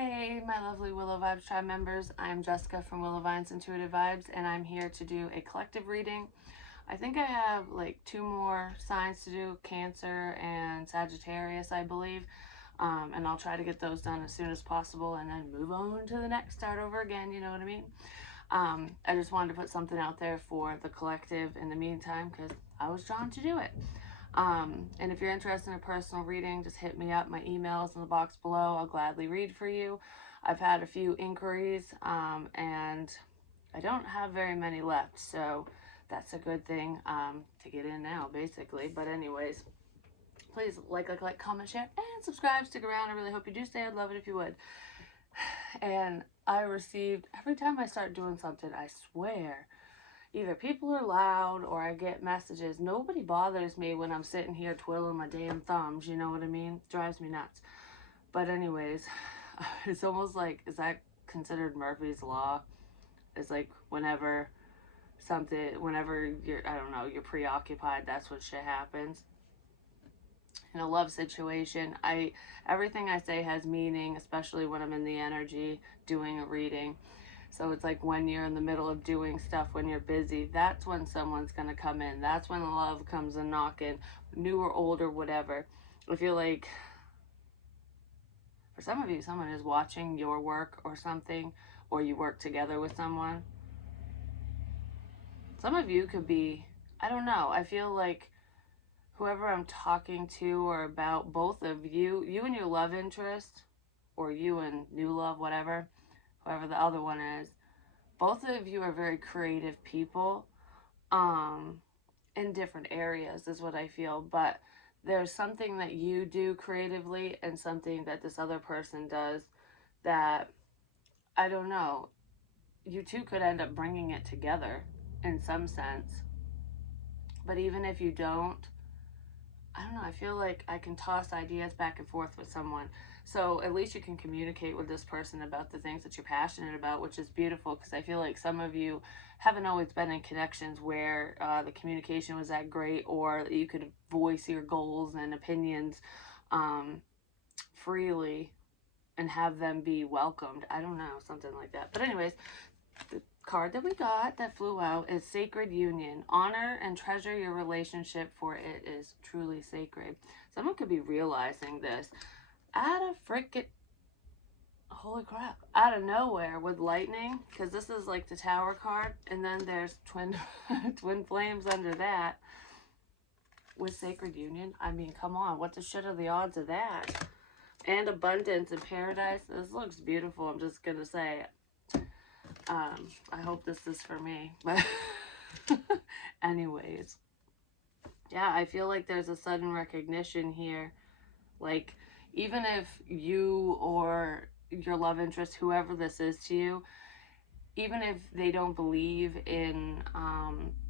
Hey, my lovely Willow Vibes Tribe members. I'm Jessica from Willow Vines Intuitive Vibes, and I'm here to do a collective reading. I think I have like two more signs to do, Cancer and Sagittarius, I believe. And I'll try to get those done as soon as possible and then move on to the next, start over again, you know what I mean? I just wanted to put something out there for the collective in the meantime because I was drawn to do it. And if you're interested in a personal reading, just hit me up. My email's in the box below. I'll gladly read for you. I've had a few inquiries, and I don't have very many left, so that's a good thing to get in now, basically. But anyways, please like, comment, share, and subscribe. Stick around. I really hope you do stay. I'd love it if you would. And I received, every time I start doing something, I swear, either people are loud or I get messages. Nobody bothers me when I'm sitting here twiddling my damn thumbs, you know what I mean? Drives me nuts. But anyways, it's almost like, is that considered Murphy's Law? It's like whenever you're, I don't know, you're preoccupied, that's when shit happens. In a love situation, everything I say has meaning, especially when I'm in the energy doing a reading. So it's like when you're in the middle of doing stuff, when you're busy, that's when someone's going to come in. That's when love comes a knocking, new or old or whatever. I feel like for some of you, someone is watching your work or something, or you work together with someone. Some of you could be, I don't know, I feel like whoever I'm talking to or about, both of you, you and your love interest, or you and new love, whatever, whoever the other one is, both of you are very creative people in different areas is what I feel, but there's something that you do creatively and something that this other person does that, I don't know, you two could end up bringing it together in some sense. But even if you don't, I don't know, I feel like I can toss ideas back and forth with someone. So at least you can communicate with this person about the things that you're passionate about, which is beautiful because I feel like some of you haven't always been in connections where the communication was that great, or you could voice your goals and opinions freely and have them be welcomed. I don't know, something like that. But anyways, the card that we got that flew out is Sacred Union. Honor and treasure your relationship, for it is truly sacred. Someone could be realizing this out of freaking, holy crap, out of nowhere with lightning, because this is like the Tower card, and then there's twin twin flames under that with Sacred Union. I mean, come on, what the shit are the odds of that? And abundance and paradise. This looks beautiful. I'm just gonna say, I hope this is for me. But anyways, yeah, I feel like there's a sudden recognition here. Like, even if you or your love interest, whoever this is to you, even if they don't believe in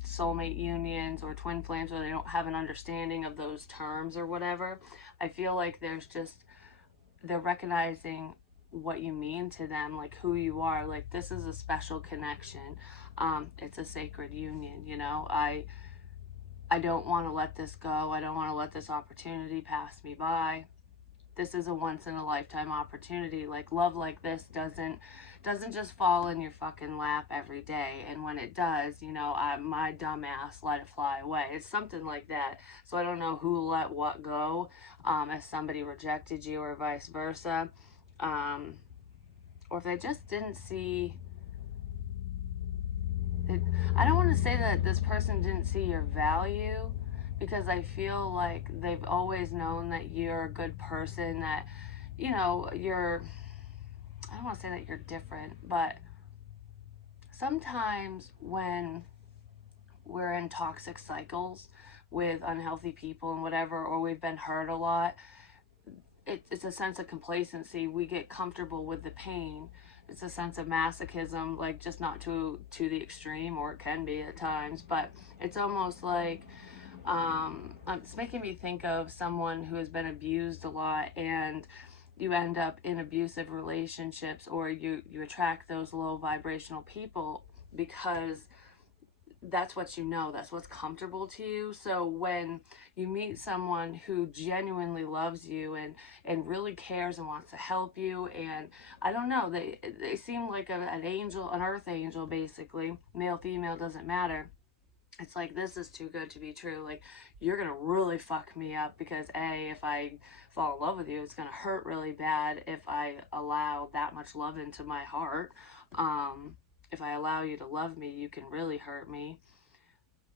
soulmate unions or twin flames, or they don't have an understanding of those terms or whatever, I feel like they're recognizing what you mean to them, like who you are. Like, this is a special connection. It's a sacred union, you know. I don't want to let this go. I don't want to let this opportunity pass me by. This is a once in a lifetime opportunity. Like, love like this doesn't just fall in your fucking lap every day. And when it does, you know, my dumb ass let it fly away. It's something like that. So I don't know who let what go, if somebody rejected you or vice versa, or if they just didn't see it. I don't want to say that this person didn't see your value, because I feel like they've always known that you're a good person, that, you know, I don't want to say that you're different, but sometimes when we're in toxic cycles with unhealthy people and whatever, or we've been hurt a lot, it's a sense of complacency. We get comfortable with the pain. It's a sense of masochism, like, just not to the extreme, or it can be at times, but it's almost like, it's making me think of someone who has been abused a lot, and you end up in abusive relationships, or you attract those low vibrational people because that's what you know, that's what's comfortable to you. So when you meet someone who genuinely loves you and really cares and wants to help you, and I don't know, they seem like an angel, an earth angel, basically, male, female, doesn't matter. It's like, this is too good to be true. Like, you're gonna really fuck me up, because if I fall in love with you, it's gonna hurt really bad if I allow that much love into my heart. If I allow you to love me, you can really hurt me.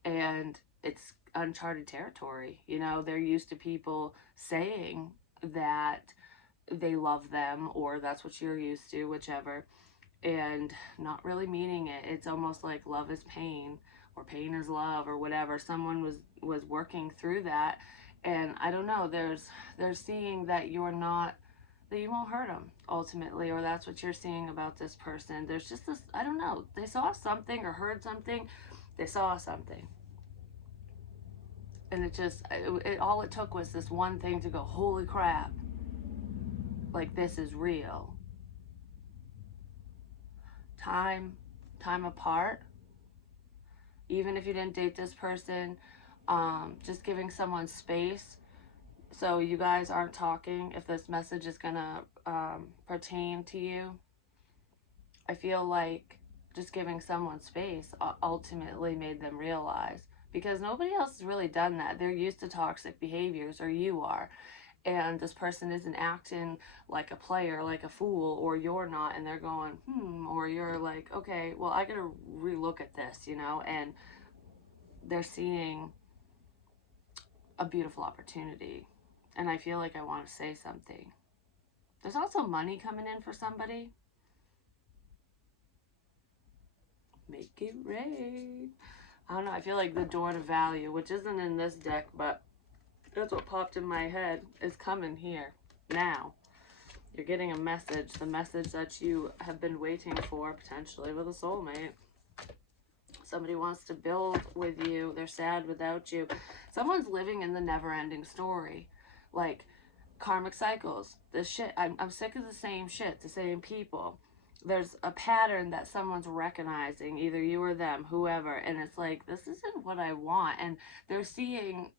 And it's uncharted territory. You know, they're used to people saying that they love them, or that's what you're used to, whichever, and not really meaning it. It's almost like love is pain, or pain is love, or whatever. Someone was working through that, and I don't know, they're seeing that you're not, that you won't hurt them ultimately, or that's what you're seeing about this person. There's just this, I don't know, they saw something or heard something. They saw something, and it all it took was this one thing to go, holy crap, like, this is real. Time apart, even if you didn't date this person, just giving someone space so you guys aren't talking, if this message is gonna pertain to you. I feel like just giving someone space ultimately made them realize, because nobody else has really done that. They're used to toxic behaviors, or you are, and this person isn't acting like a player, like a fool, or you're not, and they're going, or you're like, okay, well, I gotta relook at this, you know, and they're seeing a beautiful opportunity. And I feel like I want to say something. There's also money coming in for somebody. Make it rain. I don't know, I feel like the door to value, which isn't in this deck, but that's what popped in my head, is coming here now. You're getting a message, the message that you have been waiting for, potentially with a soulmate. Somebody wants to build with you. They're sad without you. Someone's living in the never-ending story. Like, karmic cycles. This shit, I'm sick of the same shit, the same people. There's a pattern that someone's recognizing, either you or them, whoever, and it's like, this isn't what I want. And they're seeing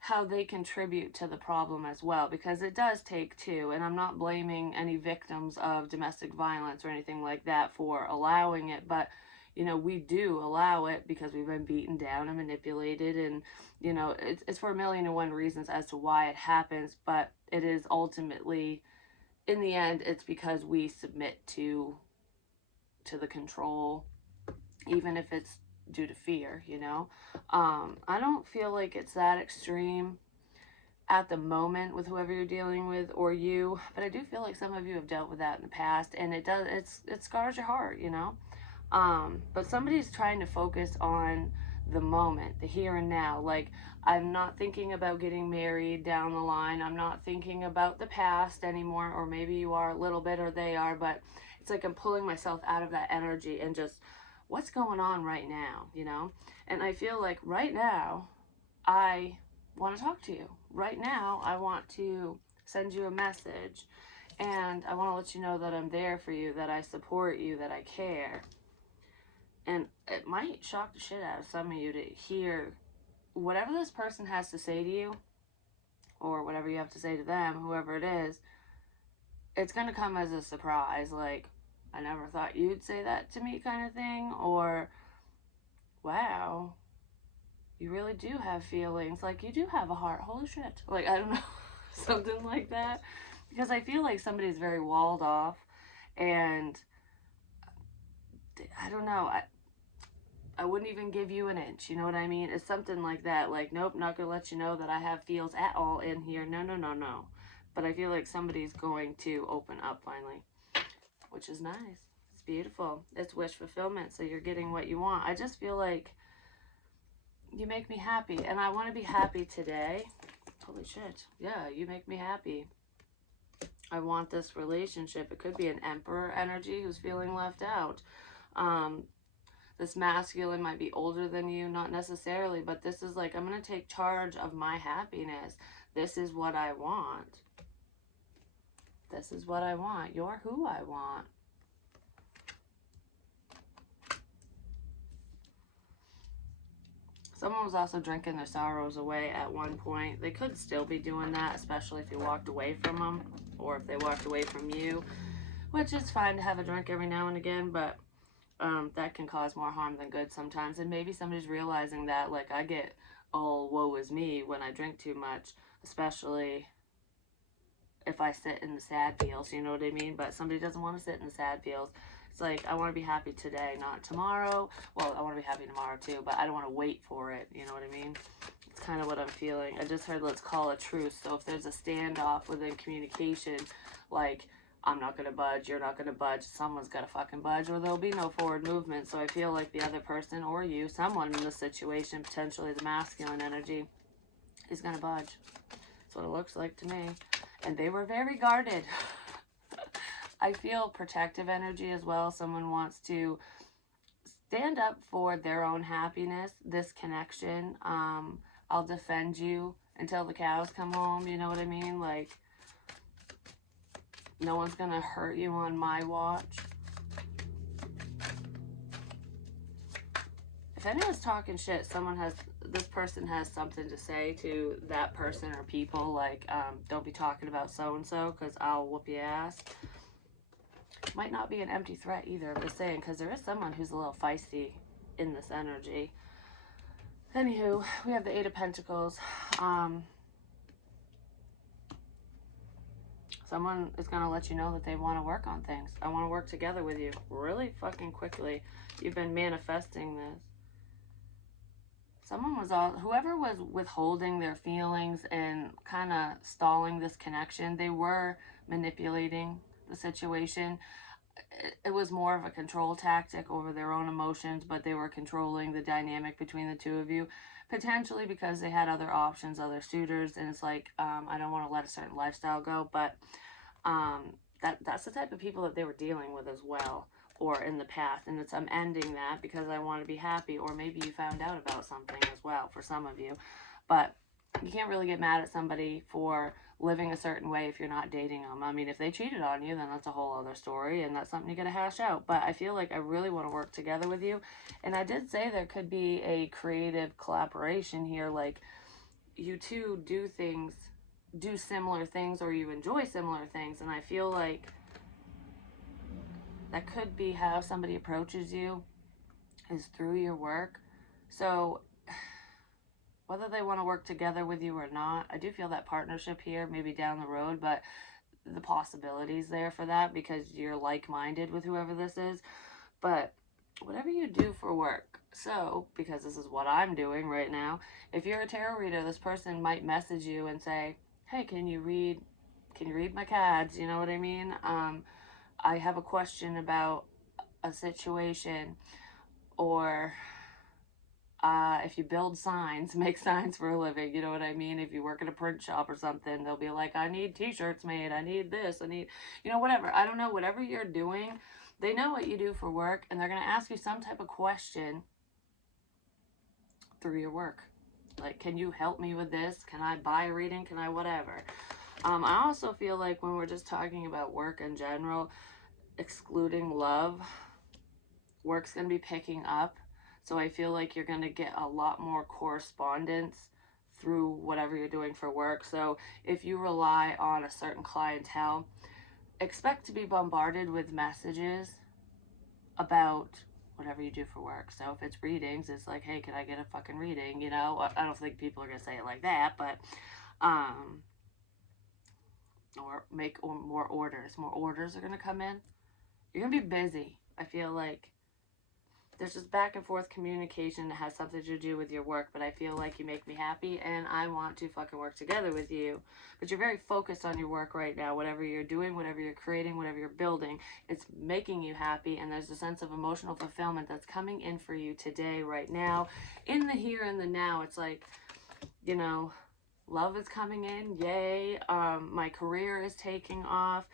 how they contribute to the problem as well, because it does take two. And I'm not blaming any victims of domestic violence or anything like that for allowing it, but you know, we do allow it because we've been beaten down and manipulated, and you know, it's for 1,000,001 reasons as to why it happens, but it is ultimately, in the end, it's because we submit to the control, even if it's due to fear, you know. I don't feel like it's that extreme at the moment with whoever you're dealing with, or you, but I do feel like some of you have dealt with that in the past, and it scars your heart, you know. But somebody's trying to focus on the moment, the here and now. Like, I'm not thinking about getting married down the line. I'm not thinking about the past anymore, or maybe you are a little bit, or they are, but it's like I'm pulling myself out of that energy and just, what's going on right now, you know? And I feel like right now, I want to talk to you. Right now, I want to send you a message, and I want to let you know that I'm there for you, that I support you, that I care. And it might shock the shit out of some of you to hear whatever this person has to say to you, or whatever you have to say to them, whoever it is. It's going to come as a surprise, like, I never thought you'd say that to me, kind of thing, or, wow, you really do have feelings, like, you do have a heart, holy shit, like, I don't know, something like that, because I feel like somebody's very walled off, and I don't know, I wouldn't even give you an inch, you know what I mean? It's something like that, like, nope, not gonna let you know that I have feels at all in here, no, no, no, no. But I feel like somebody's going to open up finally, which is nice. It's beautiful. It's wish fulfillment, so you're getting what you want. I just feel like you make me happy, and I want to be happy today. Holy shit. Yeah, you make me happy. I want this relationship. It could be an emperor energy who's feeling left out. This masculine might be older than you, not necessarily, but this is like, I'm going to take charge of my happiness. This is what I want. This is what I want. You're who I want. Someone was also drinking their sorrows away at one point. They could still be doing that, especially if you walked away from them or if they walked away from you, which is fine to have a drink every now and again, but that can cause more harm than good sometimes. And maybe somebody's realizing that, like, I get all woe is me when I drink too much, especially if I sit in the sad feels, you know what I mean? But somebody doesn't want to sit in the sad feels. It's like, I want to be happy today, not tomorrow. Well, I want to be happy tomorrow too, but I don't want to wait for it, you know what I mean? It's kind of what I'm feeling. I just heard let's call a truce. So if there's a standoff within communication, like, I'm not going to budge, you're not going to budge, someone's got to fucking budge, or there'll be no forward movement. So I feel like the other person or you, someone in this situation, potentially the masculine energy, is going to budge. That's what it looks like to me. And they were very guarded. I feel protective energy as well. Someone wants to stand up for their own happiness, this connection. I'll defend you until the cows come home, you know what I mean? Like, no one's gonna hurt you on my watch. If anyone's talking shit, this person has something to say to that person or people, like, don't be talking about so-and-so because I'll whoop your ass. Might not be an empty threat either, I'm just saying, because there is someone who's a little feisty in this energy. Anywho, we have the Eight of Pentacles. Someone is going to let you know that they want to work on things. I want to work together with you really fucking quickly. You've been manifesting this. Whoever was withholding their feelings and kind of stalling this connection, they were manipulating the situation. It was more of a control tactic over their own emotions, but they were controlling the dynamic between the two of you, potentially because they had other options, other suitors, and it's like, I don't want to let a certain lifestyle go, but that's the type of people that they were dealing with as well, or in the past, and I'm ending that because I want to be happy, or maybe you found out about something as well for some of you, but you can't really get mad at somebody for living a certain way if you're not dating them. I mean, if they cheated on you, then that's a whole other story, and that's something you gotta hash out. But I feel like I really want to work together with you, and I did say there could be a creative collaboration here, like you two do similar things, or you enjoy similar things, and I feel like that could be how somebody approaches you, is through your work. So whether they want to work together with you or not, I do feel that partnership here, maybe down the road, but the possibilities there for that because you're like-minded with whoever this is. But whatever you do for work, so because this is what I'm doing right now, if you're a tarot reader, this person might message you and say, hey, can you read my cards, you know what I mean? I have a question about a situation, or if you build signs, make signs for a living, you know what I mean? If you work at a print shop or something, they'll be like, I need t-shirts made, I need this, I need, you know, whatever. I don't know, whatever you're doing, they know what you do for work, and they're going to ask you some type of question through your work. Like, can you help me with this? Can I buy a reading? Can I whatever? I also feel like when we're just talking about work in general, excluding love, work's going to be picking up. So I feel like you're going to get a lot more correspondence through whatever you're doing for work. So if you rely on a certain clientele, expect to be bombarded with messages about whatever you do for work. So if it's readings, it's like, hey, can I get a fucking reading? You know, I don't think people are going to say it like that, but, or make more orders. More orders are going to come in. You're going to be busy. I feel like there's just back and forth communication that has something to do with your work, but I feel like you make me happy and I want to fucking work together with you. But you're very focused on your work right now. Whatever you're doing, whatever you're creating, whatever you're building, it's making you happy, and there's a sense of emotional fulfillment that's coming in for you today, right now, in the here and the now. It's like, you know, love is coming in, yay. My career is taking off.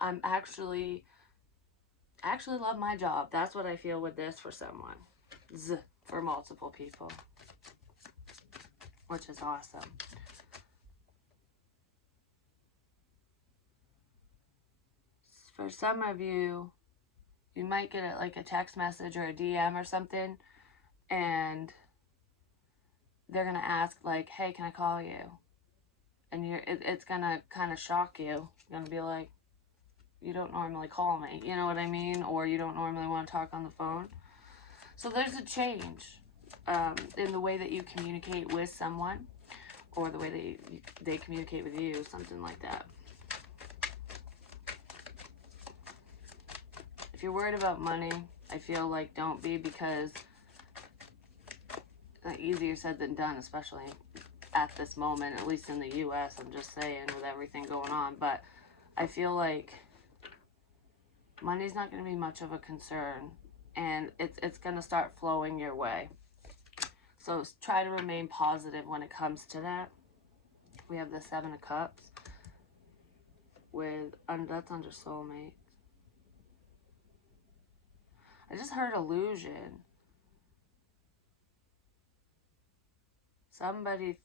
I actually love my job. That's what I feel with this for someone. For multiple people. Which is awesome. For some of you, you might get like a text message or a DM or something, and they're going to ask, like, hey, can I call you? And it's going to kind of shock you. You're going to be like, you don't normally call me. You know what I mean? Or you don't normally want to talk on the phone. So there's a change in the way that you communicate with someone, or the way that they communicate with you, something like that. If you're worried about money, I feel like don't be, because easier said than done, especially at this moment, at least in the U.S., I'm just saying, with everything going on. But I feel like money's not going to be much of a concern, and it's going to start flowing your way. So try to remain positive when it comes to that. We have the Seven of Cups with, that's under soulmate. I just heard illusion. Somebody,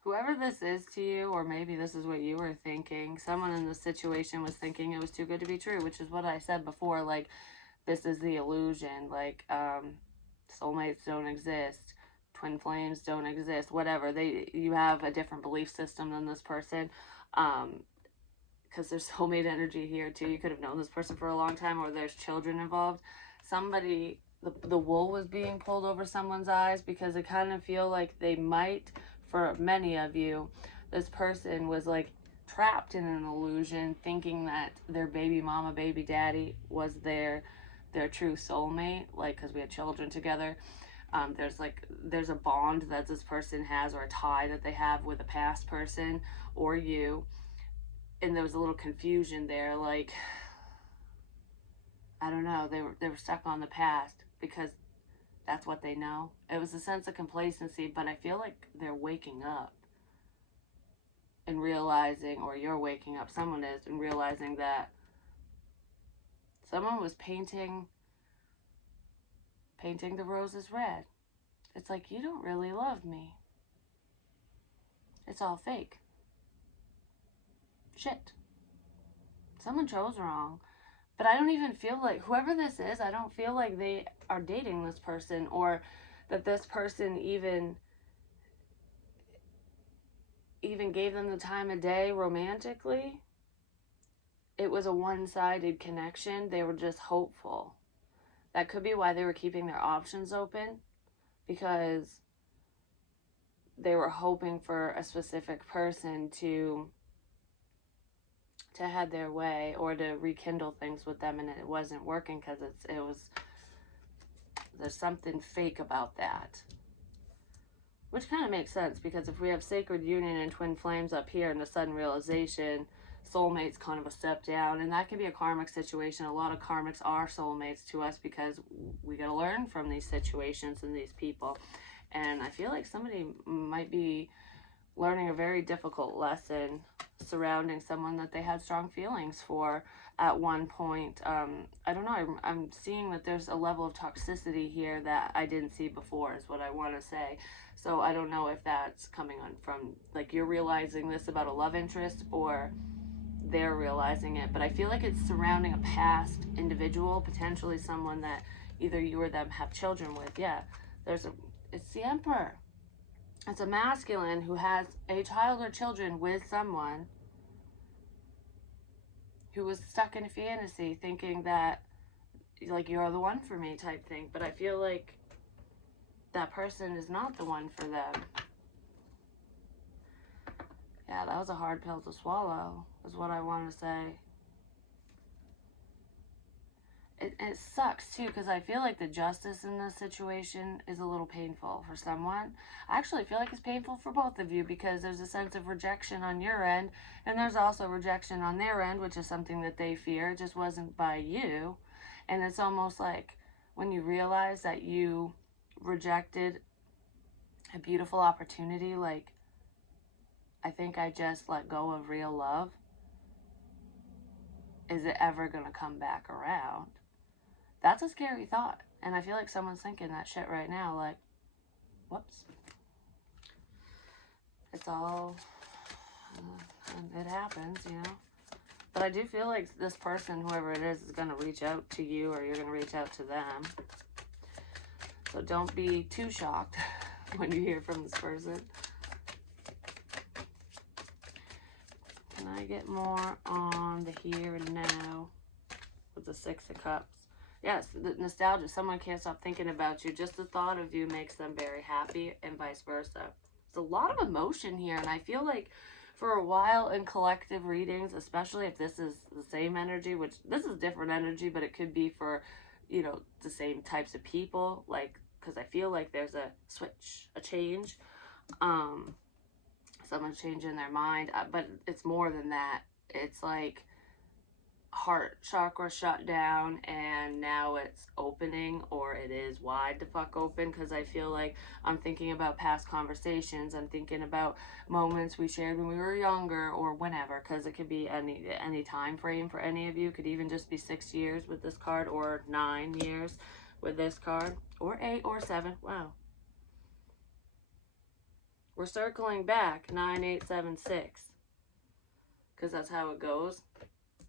whoever this is to you, or maybe this is what you were thinking, someone in this situation was thinking it was too good to be true, which is what I said before. Like, this is the illusion. Like, soulmates don't exist. Twin flames don't exist. Whatever. You have a different belief system than this person. Because there's soulmate energy here too. You could have known this person for a long time, or there's children involved. Somebody, the wool was being pulled over someone's eyes, because I kind of feel like they might, for many of you, this person was like trapped in an illusion, thinking that their baby mama, baby daddy was their true soulmate, like, because we had children together. There's a bond that this person has, or a tie that they have with a past person or you. And there was a little confusion there, like, I don't know, they were stuck on the past because that's what they know. It was a sense of complacency, but I feel like they're waking up and realizing, or you're waking up, someone is, and realizing that someone was painting the roses red. It's like, you don't really love me. It's all fake. Shit. Someone chose wrong. But I don't even feel like, whoever this is, I don't feel like they are dating this person, or that this person even gave them the time of day romantically. It was a one-sided connection. They were just hopeful. That could be why they were keeping their options open, because they were hoping for a specific person to head their way, or to rekindle things with them, and it wasn't working, because there's something fake about that. Which kind of makes sense, because if we have sacred union and twin flames up here and the sudden realization, soulmate's kind of a step down, and that can be a karmic situation. A lot of karmics are soulmates to us, because we got to learn from these situations and these people. And I feel like somebody might be learning a very difficult lesson surrounding someone that they had strong feelings for at one point. I don't know, I'm seeing that there's a level of toxicity here that I didn't see before, is what I want to say. So I don't know if that's coming on from, like, you're realizing this about a love interest, or they're realizing it. But I feel like it's surrounding a past individual, potentially someone that either you or them have children with. Yeah, it's the Emperor. It's a masculine who has a child or children with someone who was stuck in a fantasy, thinking that, like, you're the one for me type thing. But I feel like that person is not the one for them. Yeah, that was a hard pill to swallow, is what I want to say. It sucks too, because I feel like the justice in this situation is a little painful for someone. I actually feel like it's painful for both of you, because there's a sense of rejection on your end, and there's also rejection on their end, which is something that they fear. It just wasn't by you. And it's almost like when you realize that you rejected a beautiful opportunity, like, I think I just let go of real love. Is it ever going to come back around? That's a scary thought. And I feel like someone's thinking that shit right now, like, whoops. It's all, it happens, you know. But I do feel like this person, whoever it is going to reach out to you, or you're going to reach out to them. So don't be too shocked when you hear from this person. Can I get more on the here and now with the Six of Cups? Yes, the nostalgia. Someone can't stop thinking about you. Just the thought of you makes them very happy, and vice versa. There's a lot of emotion here, and I feel like for a while in collective readings, especially if this is the same energy, which this is different energy, but it could be for, you know, the same types of people, like, because I feel like there's a switch, a change. Someone's changing their mind, but it's more than that. It's like heart chakra shut down and now it's opening, or it is wide the fuck open, because I feel like I'm thinking about past conversations. I'm thinking about moments we shared when we were younger or whenever, because it could be any time frame for any of you. It could even just be 6 years with this card, or 9 years with this card, or 8 or 7. Wow. We're circling back 9, 8, 7, 6, because that's how it goes.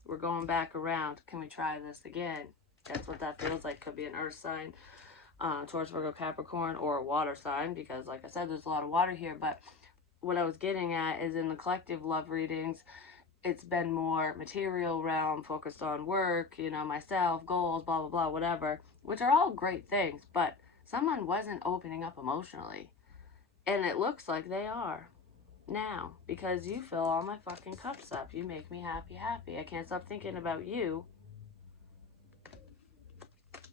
We're going back around. Can we try this again? That's what that feels like. Could be an earth sign, Taurus, Virgo, Capricorn, or a water sign, because like I said, there's a lot of water here. But what I was getting at is in the collective love readings, it's been more material realm, focused on work, you know, myself, goals, blah, blah, blah, whatever, which are all great things. But someone wasn't opening up emotionally. And it looks like they are now, because you fill all my fucking cups up. You make me happy, happy. I can't stop thinking about you.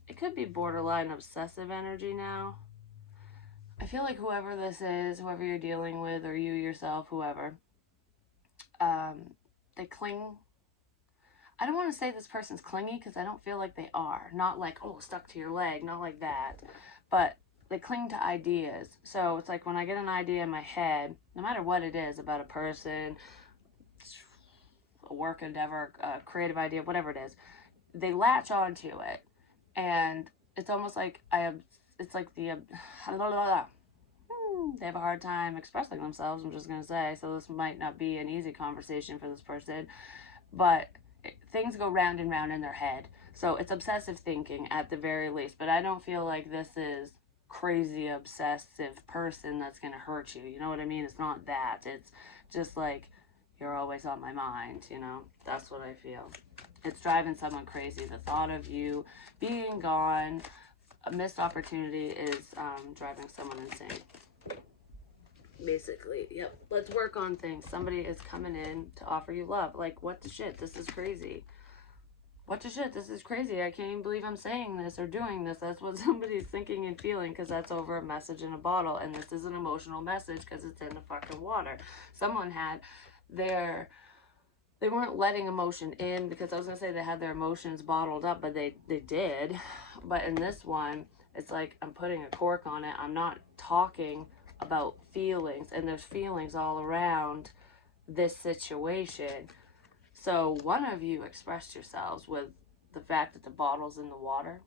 It could be borderline obsessive energy now. I feel like whoever this is, whoever you're dealing with, or you yourself, whoever, they cling. I don't want to say this person's clingy, because I don't feel like they are. Not like, oh, stuck to your leg, not like that. But they cling to ideas. So it's like when I get an idea in my head, no matter what it is, about a person, a work endeavor, a creative idea, whatever it is, they latch onto it. And it's almost like it's like they have a hard time expressing themselves, I'm just going to say. So this might not be an easy conversation for this person. But things go round and round in their head. So it's obsessive thinking at the very least. But I don't feel like this is crazy obsessive person that's going to hurt you. You know what I mean? It's not that. It's just like, you're always on my mind, you know? That's what I feel. It's driving someone crazy. The thought of you being gone, a missed opportunity, is driving someone insane. Basically, yep. Let's work on things. Somebody is coming in to offer you love. Like, what the shit? This is crazy. What the shit? This is crazy. I can't even believe I'm saying this or doing this. That's what somebody's thinking and feeling, because that's over a message in a bottle. And this is an emotional message because it's in the fucking water. Someone had they weren't letting emotion in, because I was going to say they had their emotions bottled up, but they did. But in this one, it's like I'm putting a cork on it. I'm not talking about feelings, and there's feelings all around this situation. So one of you expressed yourselves with the fact that the bottle's in the water.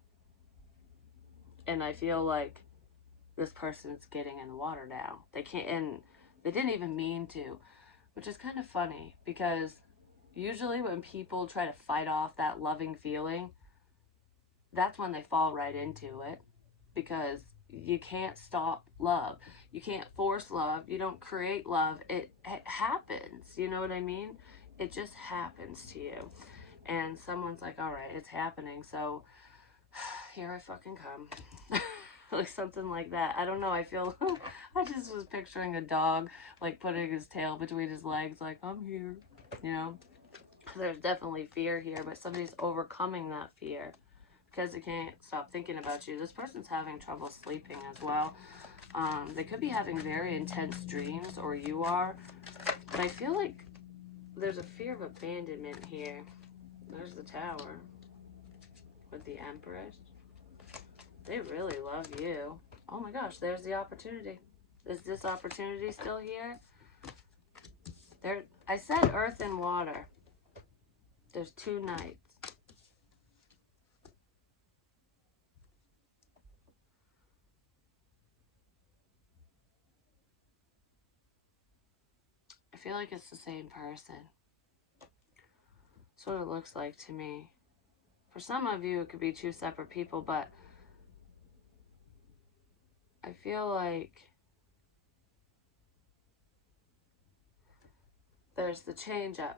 And I feel like this person's getting in the water now. They can't, and they didn't even mean to, which is kind of funny, because usually when people try to fight off that loving feeling, that's when they fall right into it, because you can't stop love. You can't force love. You don't create love. It happens. You know what I mean? It just happens to you. And someone's like, all right, it's happening, so here I fucking come. Like something like that. I don't know. I feel, I just was picturing a dog, like putting his tail between his legs, like, I'm here, you know? There's definitely fear here, but somebody's overcoming that fear because they can't stop thinking about you. This person's having trouble sleeping as well. They could be having very intense dreams, or you are. But I feel like there's a fear of abandonment here. There's the Tower with the Empress. They really love you. Oh my gosh, there's the opportunity. Is this opportunity still here? There, I said earth and water. There's 2 knights. I feel like it's the same person. That's what it looks like to me. For some of you, it could be 2 separate people, but I feel like there's the change up.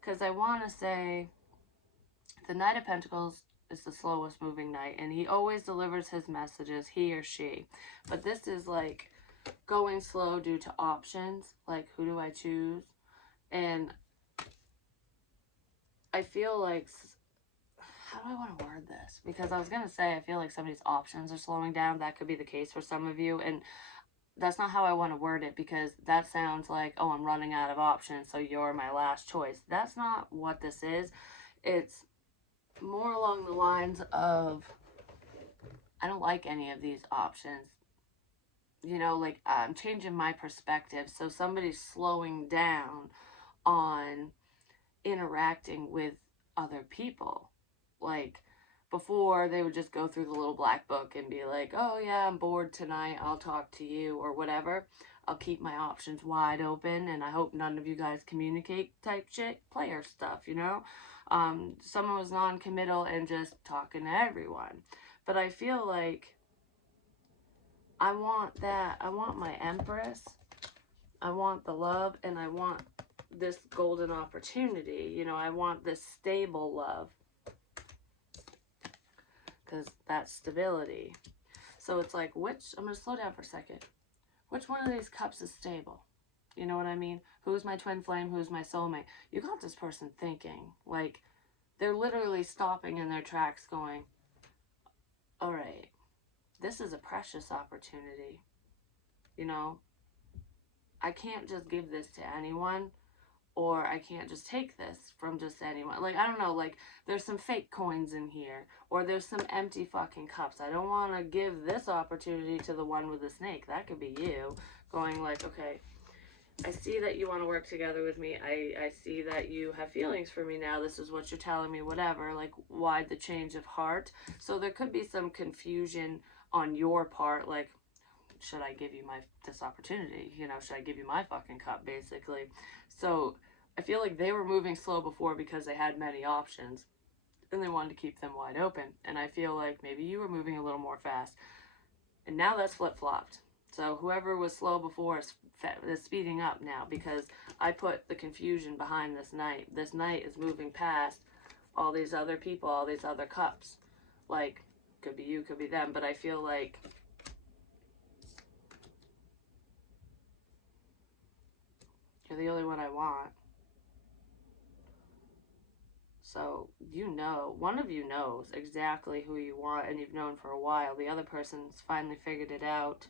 Because I want to say the Knight of Pentacles is the slowest moving knight, and he always delivers his messages, he or she. But this is like going slow due to options, like who do I choose? And I feel like, how do I want to word this? Because I was going to say, I feel like somebody's options are slowing down. That could be the case for some of you. And that's not how I want to word it, because that sounds like, oh, I'm running out of options, so you're my last choice. That's not what this is. It's more along the lines of, I don't like any of these options. You know, like, I'm changing my perspective. So somebody's slowing down on interacting with other people. Like, before, they would just go through the little black book and be like, oh yeah, I'm bored tonight, I'll talk to you, or whatever. I'll keep my options wide open, and I hope none of you guys communicate type shit. Player stuff, you know? Someone was non-committal and just talking to everyone. But I feel like I want that. I want my Empress. I want the love, and I want this golden opportunity. You know, I want this stable love, because that's stability. So it's like, I'm going to slow down for a second. Which one of these cups is stable? You know what I mean? Who's my twin flame? Who's my soulmate? You got this person thinking. Like, they're literally stopping in their tracks going, all right, this is a precious opportunity. You know, I can't just give this to anyone, or I can't just take this from just anyone. Like, I don't know, like, there's some fake coins in here, or there's some empty fucking cups. I don't want to give this opportunity to the one with the snake. That could be you going like, okay, I see that you want to work together with me. I see that you have feelings for me now. This is what you're telling me, whatever. Like, why the change of heart? So there could be some confusion on your part, like, should I give you this opportunity? You know, should I give you my fucking cup, basically? So I feel like they were moving slow before because they had many options, and they wanted to keep them wide open. And I feel like maybe you were moving a little more fast, and now that's flip-flopped. So whoever was slow before is speeding up now, because I put the confusion behind this knight. This knight is moving past all these other people, all these other cups. Like, could be you, could be them, but I feel like you're the only one I want. So, you know, one of you knows exactly who you want, and you've known for a while. The other person's finally figured it out,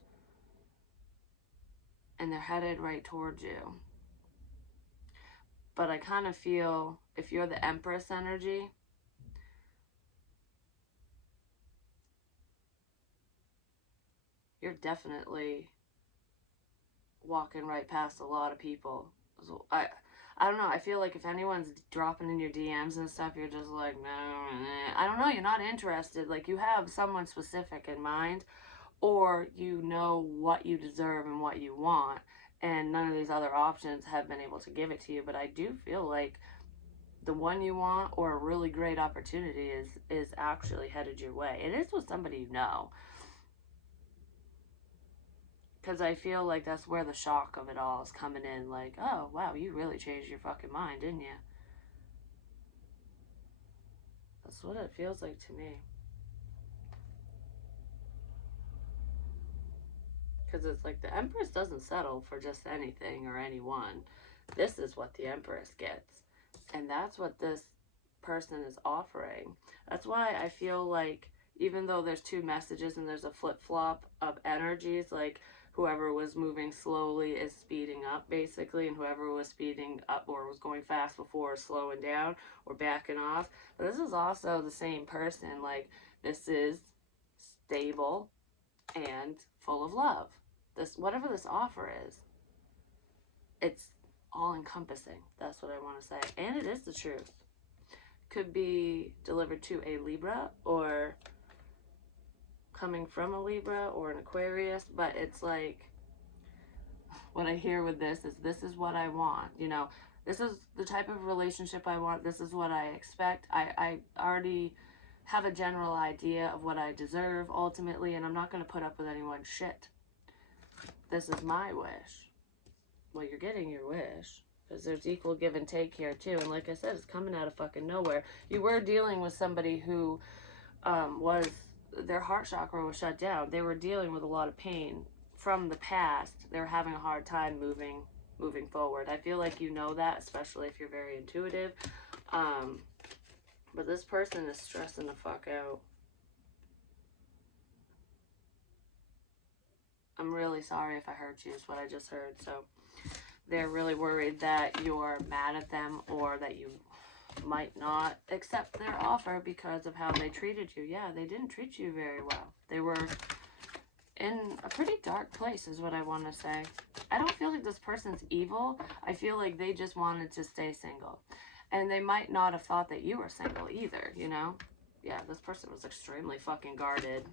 and they're headed right towards you. But I kind of feel, if you're the Empress energy, you're definitely walking right past a lot of people. So I don't know. I feel like if anyone's dropping in your DMs and stuff, you're just like, no, I don't know. You're not interested. Like, you have someone specific in mind, or you know what you deserve and what you want, and none of these other options have been able to give it to you. But I do feel like the one you want, or a really great opportunity, is actually headed your way. It is with somebody you know. Because I feel like that's where the shock of it all is coming in. Like, oh, wow, you really changed your fucking mind, didn't you? That's what it feels like to me. Because it's like the Empress doesn't settle for just anything or anyone. This is what the Empress gets. And that's what this person is offering. That's why I feel like, even though there's two messages and there's a flip-flop of energies, like, whoever was moving slowly is speeding up, basically, and whoever was speeding up or was going fast before is slowing down or backing off. But this is also the same person. Like, this is stable and full of love. This, whatever this offer is, it's all-encompassing. That's what I want to say. And it is the truth. Could be delivered to a Libra, or coming from a Libra or an Aquarius, but it's like, what I hear with this is what I want. You know, this is the type of relationship I want. This is what I expect. I already have a general idea of what I deserve ultimately, and I'm not going to put up with anyone's shit. This is my wish. Well, you're getting your wish. Because there's equal give and take here too. And like I said, it's coming out of fucking nowhere. You were dealing with somebody who was, their heart chakra was shut down. They were dealing with a lot of pain from the past. They were having a hard time moving forward. I feel like you know that, especially if you're very intuitive. But this person is stressing the fuck out. I'm really sorry if I hurt you, is what I just heard. So they're really worried that you're mad at them, or that you might not accept their offer because of how they treated you. Yeah, they didn't treat you very well. They were in a pretty dark place, is what I want to say. I don't feel like this person's evil. I feel like they just wanted to stay single. And they might not have thought that you were single either, you know? Yeah, this person was extremely fucking guarded.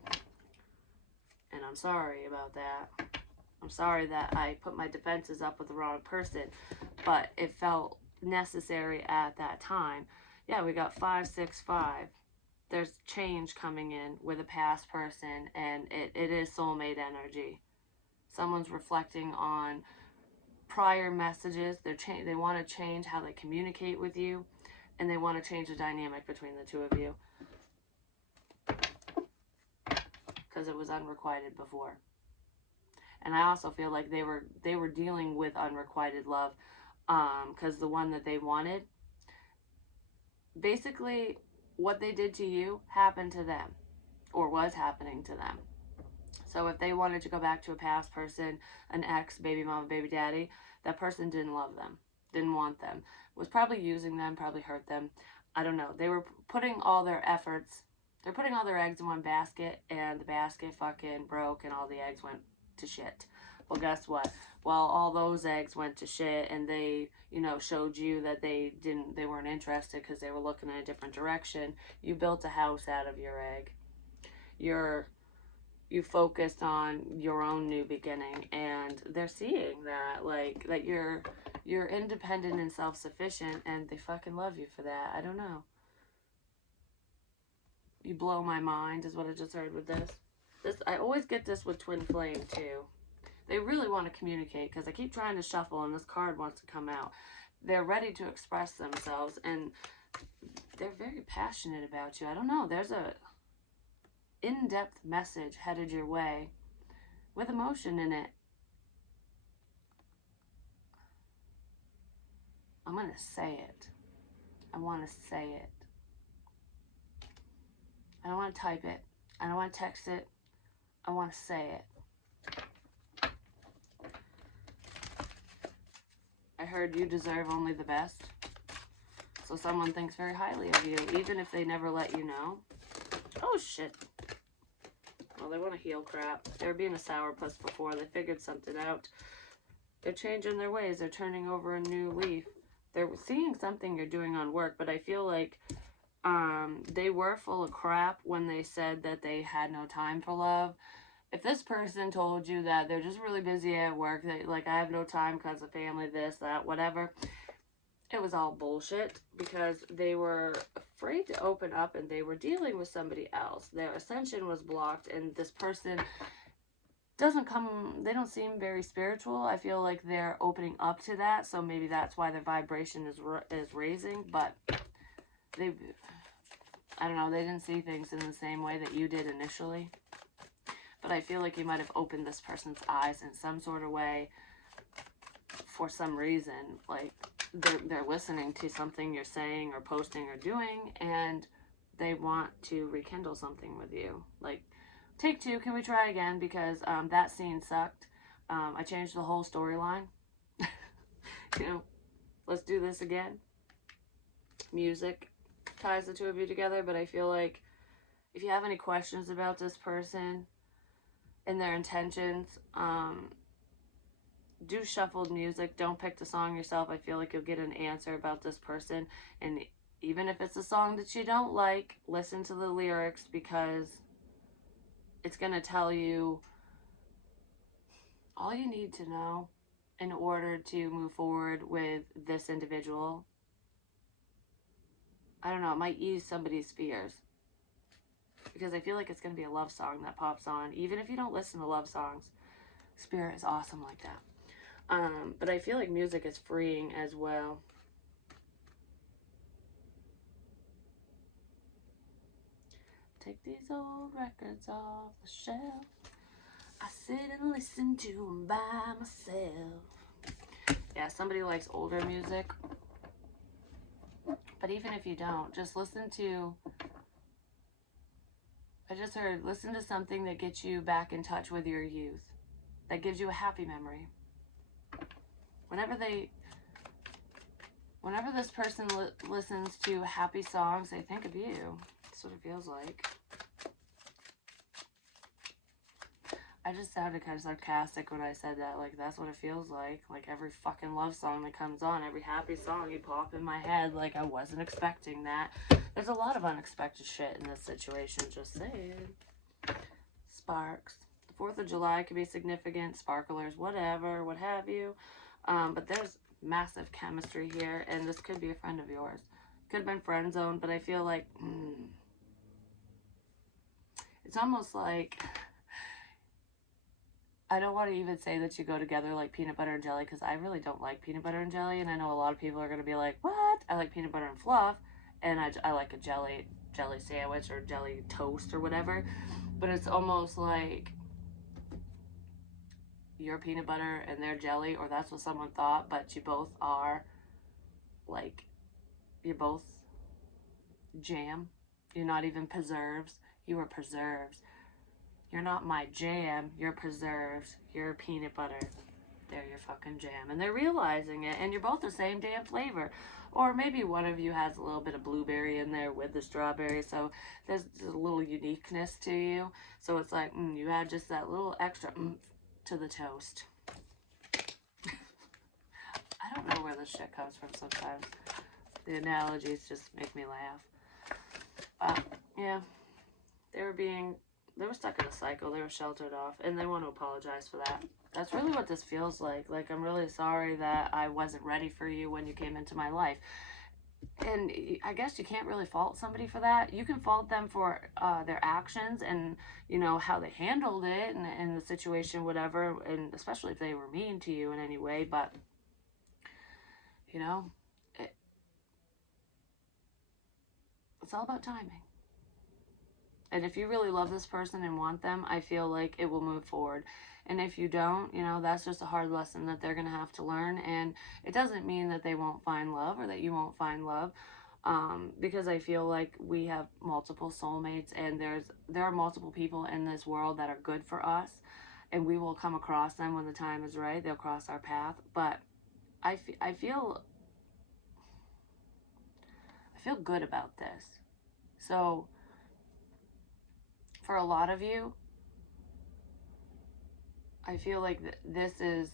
And I'm sorry about that. I'm sorry that I put my defenses up with the wrong person, but it felt necessary at that time. Yeah, we got 565. There's change coming in with a past person, and it is soulmate energy. Someone's reflecting on prior messages. They want to change how they communicate with you, and they want to change the dynamic between the two of you, because it was unrequited before. And I also feel like they were dealing with unrequited love, because the one that they wanted, basically what they did to you happened to them, or was happening to them. So if they wanted to go back to a past person, an ex, baby mama, baby daddy, that person didn't love them, didn't want them, was probably using them, probably hurt them. I don't know. They were putting all their efforts, they're putting all their eggs in one basket, and the basket fucking broke and all the eggs went to shit. Well, guess what? Well, all those eggs went to shit, and they, you know, showed you that they weren't interested because they were looking in a different direction. You built a house out of your egg. You focused on your own new beginning, and they're seeing that, like, that you're independent and self-sufficient, and they fucking love you for that. I don't know. You blow my mind, is what I just heard with this. I always get this with twin flame too. They really want to communicate, because I keep trying to shuffle and this card wants to come out. They're ready to express themselves, and they're very passionate about you. I don't know. There's a in-depth message headed your way with emotion in it. I'm going to say it. I want to say it. I don't want to type it. I don't want to text it. I want to say it. I heard you deserve only the best. So someone thinks very highly of you, even if they never let you know. Oh, shit. Well, they want to heal crap. They were being a sourpuss before. They figured something out. They're changing their ways. They're turning over a new leaf. They're seeing something you're doing on work, but I feel like they were full of crap when they said that they had no time for love. If this person told you that they're just really busy at work, they, like, I have no time because of family, this, that, whatever, it was all bullshit, because they were afraid to open up, and they were dealing with somebody else. Their ascension was blocked, and this person they don't seem very spiritual. I feel like they're opening up to that, so maybe that's why their vibration is raising, but I don't know, they didn't see things in the same way that you did initially. But I feel like you might have opened this person's eyes in some sort of way for some reason. Like, they're listening to something you're saying or posting or doing, and they want to rekindle something with you. Like, take two, can we try again? Because that scene sucked. I changed the whole storyline. You know, let's do this again. Music ties the two of you together, but I feel like if you have any questions about this person and their intentions, do shuffled music. Don't pick the song yourself. I feel like you'll get an answer about this person. And even if it's a song that you don't like, listen to the lyrics, because it's going to tell you all you need to know in order to move forward with this individual. I don't know, it might ease somebody's fears, because I feel like it's going to be a love song that pops on. Even if you don't listen to love songs, Spirit is awesome like that. But I feel like music is freeing as well. Take these old records off the shelf. I sit and listen to them by myself. Yeah, somebody likes older music. But even if you don't, just listen to, I just heard, listen to something that gets you back in touch with your youth, that gives you a happy memory. Whenever this person listens to happy songs, they think of you. That's what it feels like. I just sounded kind of sarcastic when I said that. Like, that's what it feels like. Like, every fucking love song that comes on, every happy song, you pop in my head. Like, I wasn't expecting that. There's a lot of unexpected shit in this situation, just saying. Sparks. The 4th of July could be significant. Sparklers, whatever, what have you. But there's massive chemistry here, and this could be a friend of yours. Could have been friend zone, but I feel like it's almost like, I don't want to even say that you go together like peanut butter and jelly, because I really don't like peanut butter and jelly, and I know a lot of people are going to be like, what? I like peanut butter and fluff, and I like a jelly sandwich or jelly toast or whatever, but it's almost like you're peanut butter and they're jelly, or that's what someone thought, but you both are, like, you're both jam. You're not even preserves. You are preserves. You're not my jam. You're preserves. You're peanut butter. They're your fucking jam. And they're realizing it. And you're both the same damn flavor. Or maybe one of you has a little bit of blueberry in there with the strawberry. So there's a little uniqueness to you. So it's like, you add just that little extra to the toast. I don't know where this shit comes from sometimes. The analogies just make me laugh. Yeah, they were stuck in a cycle. They were sheltered off, and they want to apologize for that. That's really what this feels like. Like, I'm really sorry that I wasn't ready for you when you came into my life. And I guess you can't really fault somebody for that. You can fault them for their actions and, how they handled it and the situation, whatever, and especially if they were mean to you in any way. But, it's all about timing. And if you really love this person and want them, I feel like it will move forward. And if you don't, that's just a hard lesson that they're going to have to learn. And it doesn't mean that they won't find love or that you won't find love. Because I feel like we have multiple soulmates, and there are multiple people in this world that are good for us. And we will come across them when the time is right. They'll cross our path. But I feel good about this. So for a lot of you, I feel like this is,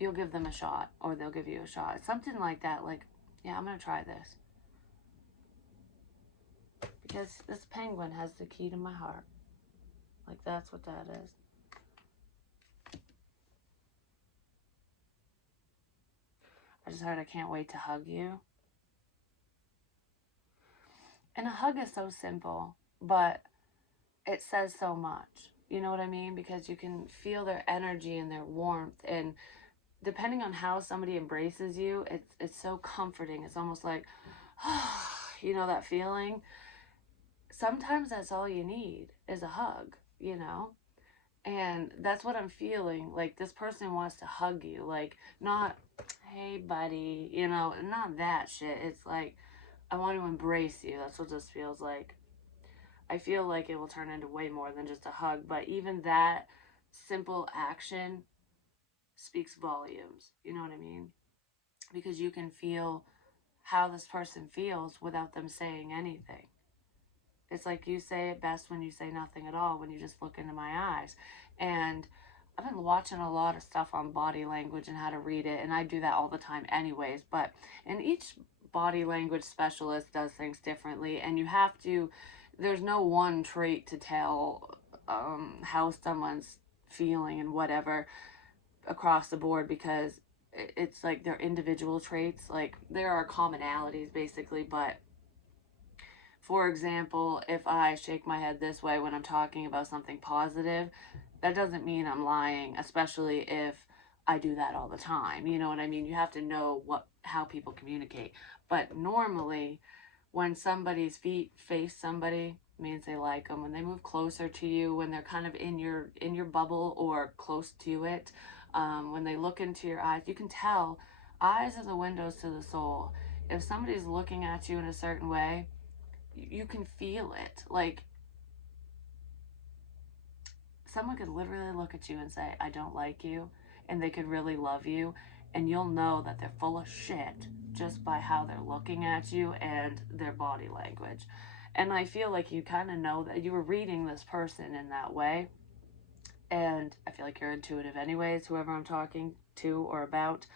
you'll give them a shot, or they'll give you a shot. Something like that, like, yeah, I'm going to try this. Because this penguin has the key to my heart. Like, that's what that is. I just heard I can't wait to hug you. And a hug is so simple, but it says so much. You know what I mean? Because you can feel their energy and their warmth, and depending on how somebody embraces you, it's so comforting. It's almost like, that feeling. Sometimes that's all you need is a hug, and that's what I'm feeling. Like, this person wants to hug you, like, not, hey buddy, not that shit. It's like, I want to embrace you. That's what this feels like. I feel like it will turn into way more than just a hug, but even that simple action speaks volumes. You know what I mean? Because you can feel how this person feels without them saying anything. It's like, you say it best when you say nothing at all, when you just look into my eyes. And I've been watching a lot of stuff on body language and how to read it, and I do that all the time anyways, but and each body language specialist does things differently, and there's no one trait to tell how someone's feeling and whatever across the board, because it's like they're individual traits. Like, there are commonalities basically, but for example, if I shake my head this way when I'm talking about something positive, that doesn't mean I'm lying, especially if I do that all the time. You know what I mean? You have to know how people communicate. But normally, when somebody's feet face somebody, means they like them. When they move closer to you, when they're kind of in your bubble or close to it, when they look into your eyes, you can tell. Eyes are the windows to the soul. If somebody's looking at you in a certain way, you can feel it. Like, someone could literally look at you and say, I don't like you, and they could really love you, and you'll know that they're full of shit just by how they're looking at you and their body language. And I feel like you kind of know that you were reading this person in that way. And I feel like you're intuitive anyways, whoever I'm talking to or about.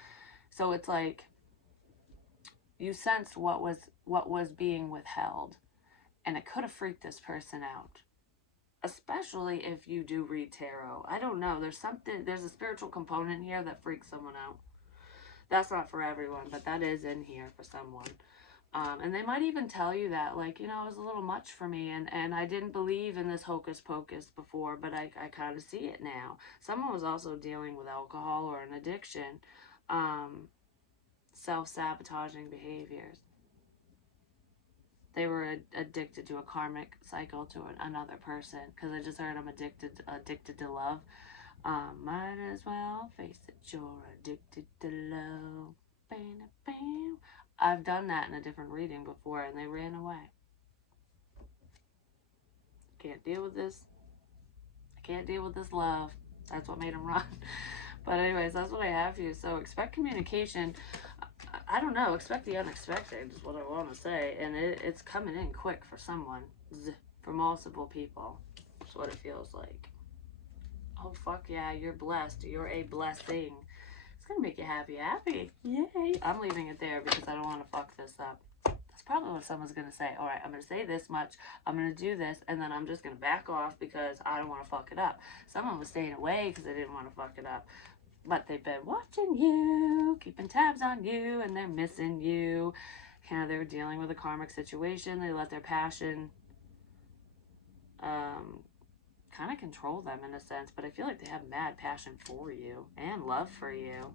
So it's like you sensed what was being withheld, and it could have freaked this person out, especially if you do read tarot. I don't know. There's a spiritual component here that freaks someone out. That's not for everyone, but that is in here for someone. And they might even tell you that, like, it was a little much for me, and I didn't believe in this hocus pocus before, but I kind of see it now. Someone was also dealing with alcohol or an addiction, self-sabotaging behaviors. They were addicted to a karmic cycle to another person, because I just heard I'm addicted to love. Might as well face it, you're addicted to love. Bam, bam. I've done that in a different reading before, and they ran away. Can't deal with this. I can't deal with this love. That's what made them run. But anyways, that's what I have for you. So expect communication. I don't know. Expect the unexpected is what I want to say. And it's coming in quick for someone. For multiple people. That's what it feels like. Oh, fuck yeah. You're blessed. You're a blessing. It's going to make you happy. Yay. I'm leaving it there because I don't want to fuck this up. That's probably what someone's going to say. All right, I'm going to say this much. I'm going to do this. And then I'm just going to back off because I don't want to fuck it up. Someone was staying away because they didn't want to fuck it up. But they've been watching you, keeping tabs on you, and they're missing you. They're dealing with a karmic situation. They let their passion kind of control them in a sense. But I feel like they have mad passion for you and love for you.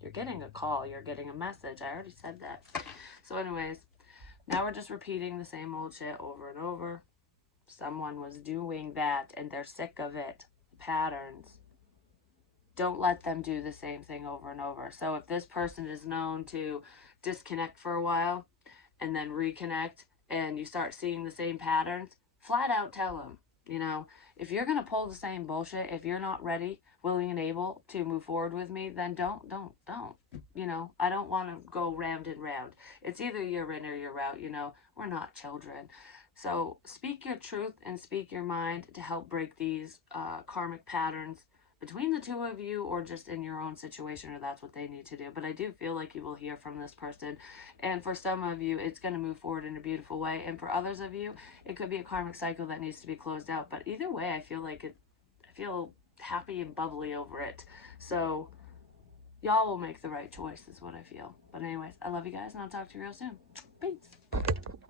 You're getting a call. You're getting a message. I already said that. So anyways, now we're just repeating the same old shit over and over. Someone was doing that, and they're sick of it. Patterns. Don't let them do the same thing over and over. So if this person is known to disconnect for a while and then reconnect, and you start seeing the same patterns, flat out tell them, if you're going to pull the same bullshit, if you're not ready, willing and able to move forward with me, then don't. I don't want to go round and round. It's either you're in or you're out, we're not children. So speak your truth and speak your mind to help break these karmic patterns between the two of you, or just in your own situation, or that's what they need to do. But I do feel like you will hear from this person, and for some of you it's going to move forward in a beautiful way, and for others of you it could be a karmic cycle that needs to be closed out. But either way, I feel happy and bubbly over it. So y'all will make the right choice is what I feel. But anyways, I love you guys, and I'll talk to you real soon. Peace.